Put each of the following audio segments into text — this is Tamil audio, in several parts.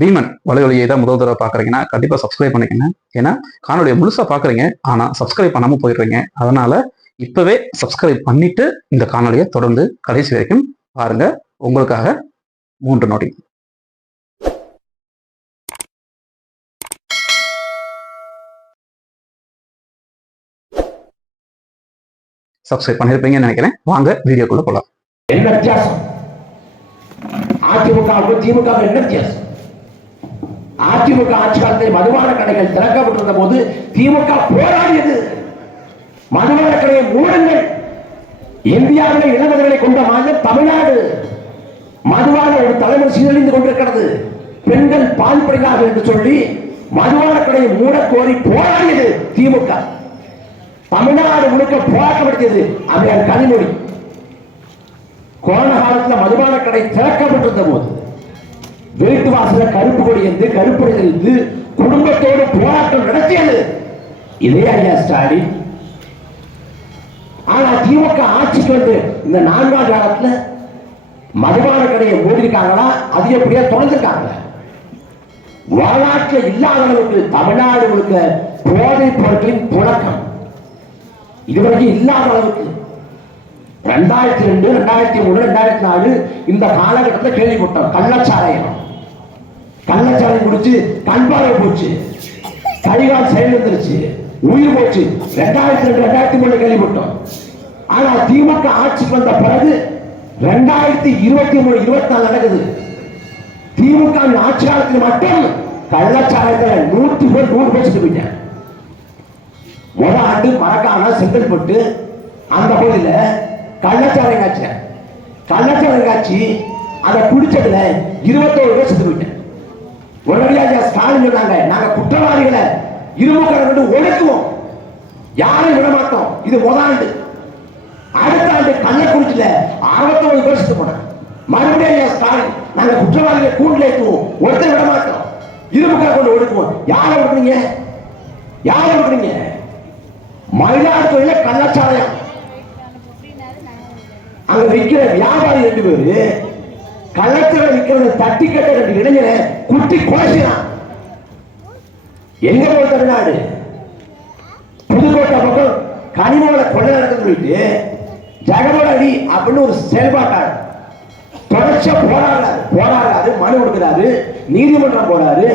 பீமன் வலைவலியை தான் முதல் தடவை பார்க்குறீங்கன்னா கண்டிப்பாக சப்ஸ்கிரைப் பண்ணிக்கங்க. ஏன்னா காணொலியை முழுசாக பார்க்குறீங்க ஆனால் சப்ஸ்கிரைப் பண்ணாமல் போயிடுறீங்க. அதனால இப்போவே சப்ஸ்கிரைப் பண்ணிட்டு இந்த காணொலியை தொடர்ந்து கடைசி வரைக்கும் பாருங்க. உங்களுக்காக மூன்று நொடி. சப்ஸ்கிரைப் பண்ணியிருப்பீங்கன்னு நினைக்கிறேன். வாங்க வீடியோக்குள்ளே போகலாம் என்ன வித்தியாசம்? அதிமுக திமுக என்ன வித்தியாசம்? அதிமுக ஆட்சி காலத்தில் மதுபான கடைகள் திறக்கப்பட்டிருந்த போது திமுக போராடியது. மதுபான கடையை மூடுங்கள். இந்தியாவில் இளவர்களை கொண்ட மாநிலம் தமிழ்நாடு. மதுவான ஒரு தலைமை சீரழிந்து கொண்டிருக்கிறது. பெண்கள் பாதிப்படைகிறார்கள் என்று சொல்லி மதுவான கடையை மூட கோரி போராடியது திமுக. தமிழ்நாடு முழுக்க போராட்டப்படுத்தியது அது கனிமொழி. கொரோனா காலத்துல மதுபான கடை திறக்கப்பட்டிருந்த போது வீட்டு வாசல கருப்பு கொடி என்று கருப்பு இருந்து குடும்பத்தோடு போராட்டம் நடத்தியது. இதே ஐயா ஸ்டாலின். ஆனா திமுக ஆட்சிக்கு வந்து இந்த நான்காம் காலத்துல மதுபான கடையை மூடிருக்காங்களா அது எப்படியா தொடர்ந்துருக்காங்க வரலாற்று இல்லாத அளவுக்கு தமிழ்நாடு முழுக்க போதைப் பொருட்களின் புழக்கம். இதுவரைக்கும் இல்லாத அளவுக்கு. ரெண்டாயிரத்தி ரெண்டு ரெண்டாயிரத்தி மூணு ரெண்டாயிரத்தி நாலு இந்த காலகட்டத்தில் கேள்விப்பட்டோம். கள்ளச்சாராயம். கள்ளச்சாலை குடிச்சு கண்பாவை போச்சு. கைகால் செயலிழந்துருச்சு உயிர் போச்சு. ரெண்டாயிரத்தி ரெண்டு ரெண்டாயிரத்தி மூணு கேள்விப்பட்டோம். ஆனா திமுக ஆட்சிக்கு வந்த பிறகு ரெண்டாயிரத்தி இருபத்தி மூணு இருபத்தி நாலு நடக்குது. திமுக ஆட்சி காலத்தில் மட்டும் கள்ளச்சாராயத்தில் நூற்றி பேர் நூறு பேர் செத்து போயிட்டேன் முத ஆண்டு மரக்கான செங்கல்பட்டு அந்த பகுதியில் கள்ளச்சாராயம் காய்ச்ச கள்ளச்சாராயம் காட்சி அதை குடிச்சதுல இருபத்தோரு பேர் செத்து போயிட்டேன் உடனடியாக ஸ்டாலின் சொன்னாங்க நாங்க குற்றவாளிகளை இருமுகரை கொண்டு ஒடுக்குவோம். யாரையும் விட மாட்டோம். இது முத ஆண்டு. அடுத்த ஆண்டு கள்ளக்குறிச்சியில அறுபத்தொன்பது பேர் செத்து போனாங்க மறுபடியும் ஸ்டாலின் நாங்க குற்றவாளிகளை கூண்டில் ஏற்றுவோம். ஒருத்தர் விட மாட்டோம். கொண்டு ஒடுக்குவோம். யாரை ஒடுக்குறீங்க யாரை ஒடுக்குறீங்க மயிலாடுதுறையில கள்ளச்சாலையம் அங்க விற்கிற வியாபாரி ரெண்டு பேரு. கள்ளத்தில் இருக்கிறது தட்டி கட்ட ரெண்டு இளைஞரை குட்டி குறைச்சினான் எங்க போய் தமிழ்நாடு? புதுக்கோட்டை பக்கம் கனிமோட கொள்ளை நடக்குது சொல்லிட்டு ஜெகனோட அடி அப்படின்னு ஒரு செயல்பாட்டார் தொடர்ச்சியா போராடுறாரு. போராடுறாரு. மனு கொடுக்கிறாரு. நீதிமன்றம் போறாரு.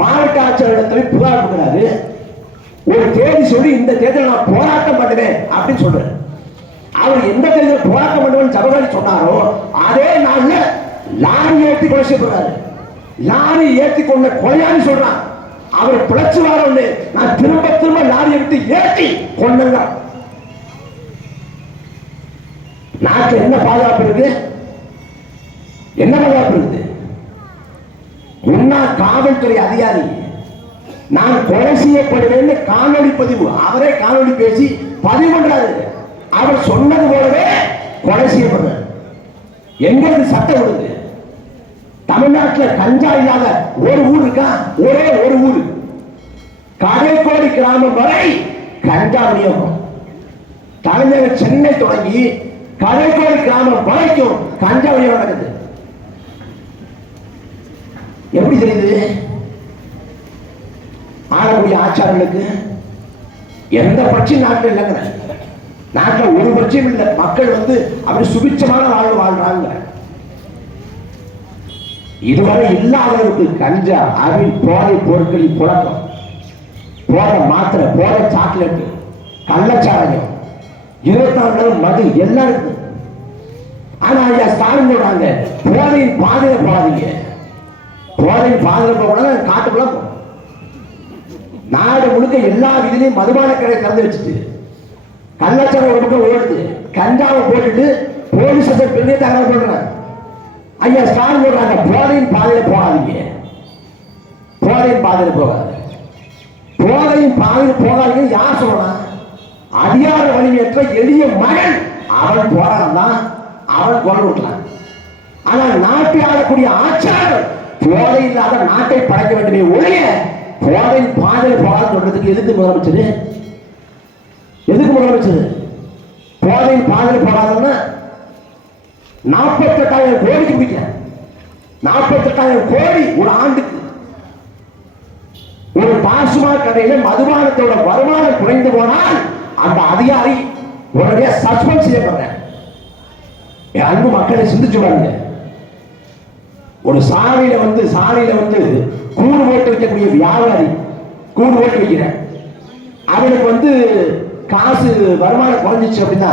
மாவட்ட ஆட்சியரிடத்துல புகார் கொடுக்கிறாரு. ஒரு தேதி சொல்லி இந்த தேதியில் நான் போராட்டம் பண்ணுவேன் அப்படின்னு சொல்றேன் அவர் எந்த தேதியில் போராட்டம் பண்ணுவேன் ஜபகாரி சொன்னாரோ அதே நாளில் லாரி ஏற்றி கொலை செய்யப்படுறாரு லாரி ஏற்றி கொண்ட கொலையாளி சொல்றான். அவர் பிழைச்சு வர நான் திரும்ப திரும்ப லாரியை விட்டு ஏற்றி கொண்டங்க நாட்டில் என்ன பாதுகாப்பு இருக்கு? என்ன பாதுகாப்பு இருக்குது முன்னாள் காவல்துறை அதிகாரி நான் கொலை செய்யப்படுவேன் காணொலி பதிவு அவரே காணொலி பேசி பதிவு பண்றாரு. அவர் சொன்னது போலவே கொலை செய்யப்படுறாரு. எங்க சட்டம் விடுது தமிழ்நாட்டில் கஞ்சா இல்லாத ஒரு ஊர் இருக்கா ஒரே ஒரு ஊர். கடைக்கோடி கிராமம் வரை கஞ்சா விநியோகம். தலைநகர் சென்னை தொடங்கி கடைக்கோடி கிராமம் வரைக்கும் கஞ்சா விநியோகம் நடக்குது. எப்படி தெரியுது? ஆளக்கூடிய ஆச்சாரங்களுக்கு எந்த பிரச்சனையும் நாட்டில் இல்லைங்க. நாட்டில் ஒரு பிரச்சனையும் இல்லை. மக்கள் வந்து அப்படி சுபிச்சமான வாழ்வு வாழ்றாங்க. இதுவரை இல்லாதவருக்கு கஞ்சா அவில் போதை பொருட்களின் புழக்கம். போதை மாத்திரை போதை சாக்லேட் கள்ளச்சாராயம். இருபத்தி நாலு நாள் மது எல்லாம் இருக்கு ஆனா ஐயா ஸ்டாலின் சொல்றாங்க போதையின் பாதையில போகாதீங்க போதையின் பாதையில போகக்கூடாது காட்டுக்குள்ள போகணும் நாடு முழுக்க எல்லா விதிலையும் மதுபான கடை திறந்து வச்சுட்டு கள்ளச்சாரம் ஒரு பக்கம் ஓடுது கஞ்சாவை போட்டுட்டு போலீஸ் பெரிய தகவல் பண்றாங்க ஐயா ஸ்டார் போடுறாங்க போதையின் பாதையில போகாதீங்க. போதையின் பாதையில போகாது. போதையின் பாதையில போகாதீங்க யார் சொல்றான் அதிகார வலிமையற்ற எளிய மகன். அவன் போறான் தான் அவன் குரல் விட்டான் ஆனால் நாட்டை ஆளக்கூடிய ஆட்சியாளர் போதை இல்லாத நாட்டை படைக்க வேண்டுமே ஒழிய போதையின் பாதையில் போகாது சொல்றதுக்கு எதுக்கு முதலமைச்சர்? எதுக்கு முதலமைச்சர்? போதையின் பாதையில் போகாதுன்னா நாற்பத்தெட்டாயிரம் கோடிக்கு. பிடிக்க நாற்பத்தெட்டாயிரம் கோடி ஒரு ஆண்டுக்கு. ஒரு பாசுமா கடையில மதுபானத்தோட வருமானம் குறைந்து போனால் அந்த அதிகாரி உடனே சஸ்பெண்ட் செய்யப்படுற. என் அன்பு மக்களை சிந்திச்சு பாருங்க. ஒரு சாலையில வந்து சாலையில வந்து கூடு போட்டு வைக்கக்கூடிய வியாபாரி கூடு போட்டு வைக்கிறேன் அவனுக்கு வந்து காசு வருமானம் குறைஞ்சிச்சு அப்படின்னா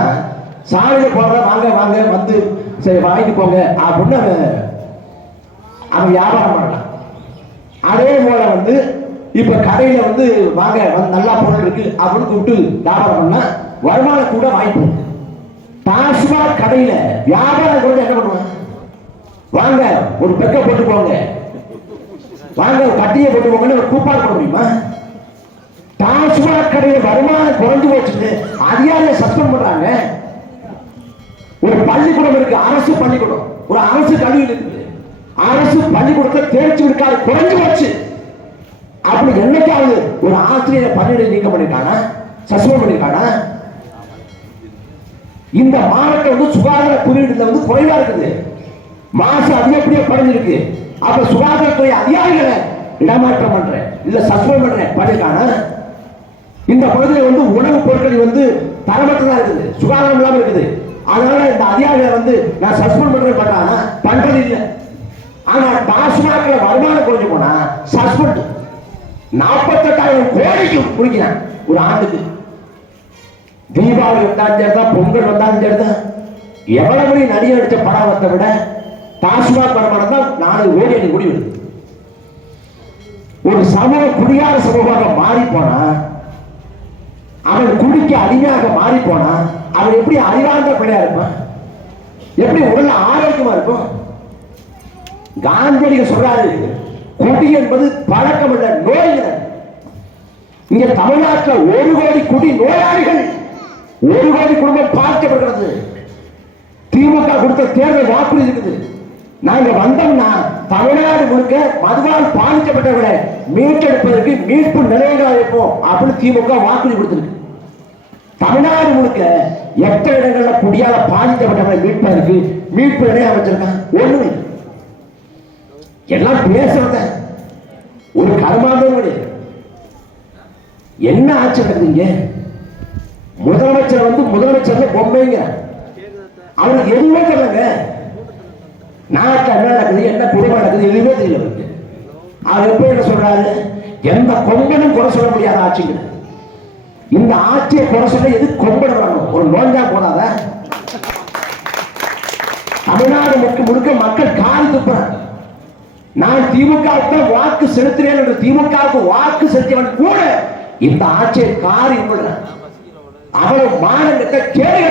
சாலையில போற வாங்க வாங்க வந்து சரி வாங்கிட்டு போங்க. அப்படின்னு அவன் அவன் வியாபாரம் பண்ணலாம் அதே போல வந்து இப்ப கடையில வந்து வாங்க நல்லா பொருள் இருக்கு அப்படின்னு கூப்பிட்டு வியாபாரம் பண்ணா வருமானம் கூட வாய்ப்பு டாஸ்மாக் கடையில வியாபாரம் கூட என்ன பண்ணுவான்? வாங்க ஒரு பெக்க போட்டு போங்க. வாங்க ஒரு கட்டியை போட்டு போங்கன்னு ஒரு கூப்பாடு போட முடியுமா? டாஸ்மாக் கடையில வருமானம் குறைஞ்சு போச்சுன்னு அதிகாரியை சஸ்பெண்ட் பண்றாங்க. பள்ளிக்கூடம் இருக்கு. அரசு பள்ளிக்கூடம். ஒரு அரசு கல்வியில் இருக்குது அரசு பள்ளிக்கூடத்தை தேர்ச்சி விடுக்காது குறைஞ்சு போச்சு. அப்படி என்னைக்காவது ஒரு ஆசிரியரை பணியிடை நீக்கம் பண்ணிருக்கானா? சஸ்பெண்ட் பண்ணிருக்கானா? இந்த மாவட்டம் வந்து சுகாதார குறியீடுல வந்து குறைவா இருக்குது. மாசு அதிகப்படியா குறைஞ்சிருக்கு. அப்ப சுகாதாரத்துறை அதிகாரிகளை இடமாற்றம் பண்றேன். இல்ல சஸ்பெண்ட் பண்றேன். பண்ணிருக்கானா? இந்த பகுதியில் வந்து உணவுப் பொருட்கள் வந்து தரமற்றதா இருக்குது. சுகாதார அதனால இந்த அதிகாரிகளை வந்து நான் சஸ்பெண்ட் பண்றேன் பண்றானா பண்றது இல்லை. ஆனா டாஸ்மாக்ல வருமானம் குறைஞ்சு போனா சஸ்பெண்ட் நாற்பத்தெட்டாயிரம் கோடிக்கு குடிக்கிறேன் ஒரு ஆண்டுக்கு. தீபாவளி வந்தாலும் சரிதான் பொங்கல் வந்தாலும் சரிதான் எவ்வளவு நிறைய நடிகை அடிச்ச பராமத்தை விட டாஸ்மாக் வருமானம் தான் நாலு கோடி அடி கூடி விடுது ஒரு சமூக குடியார சமூகமாக மாறி போனா அவன் குடிக்க அடிமையாக மாறி போனா அவர் எப்படி அறிவார்ந்த பிள்ளையா இருப்பான் எப்படி உடல் ஆரோக்கியமா இருக்கும்? காந்தியடிகள் சொல்றாரு குடி என்பது பழக்கம் இல்ல நோய்கள் இங்க தமிழ்நாட்டில் ஒரு கோடி குடி நோயாளிகள் ஒரு கோடி குடும்பம் பார்க்கப்படுகிறது திமுக கொடுத்த தேர்தல் வாக்குறுதி இருக்குது. நாங்க வந்தோம்னா தமிழ்நாடு முழுக்க மதுவால் பாதிக்கப்பட்டவர்களை மீட்டெடுப்பதற்கு மீட்பு நிலையங்களாக இருப்போம் அப்படின்னு திமுக வாக்குறுதி கொடுத்திருக்கு. தமிழ்நாடு முழுக்க எத்தனை இடங்கள்ல குடியால பாதிக்கப்பட்டவர்களை மீட்பதற்கு மீட்பு நிலையம் அமைச்சிருக்கான் ஒண்ணு எல்லாம் பேசுறத. ஒரு கர்மாந்தம் கிடையாது என்ன ஆட்சி நடந்தீங்க முதலமைச்சர் வந்து முதலமைச்சர் பொம்மைங்க. அவனுக்கு எதுவுமே தெரியலங்க. நாட்டில் என்ன நடக்குது? என்ன குடும்பம் நடக்குது? எதுவுமே தெரியல அவர் எப்போ என்ன சொல்றாரு? எந்த கொம்பனும் குறை சொல்ல முடியாத ஆட்சிங்கிறது இந்த ஆட்சியை குறை சொல்ல எது கொம்பிடுறாங்க ஒரு நோஞ்சா போடாத தமிழ்நாடு முழுக்க முழுக்க மக்கள் காரி துப்புறாங்க. நான் திமுகவுக்கு வாக்கு செலுத்தினேன் என்று திமுகவுக்கு வாக்கு செலுத்தியவன் கூட இந்த ஆட்சியை காரி விடுறேன் அவளை மானங்கட்ட கேடு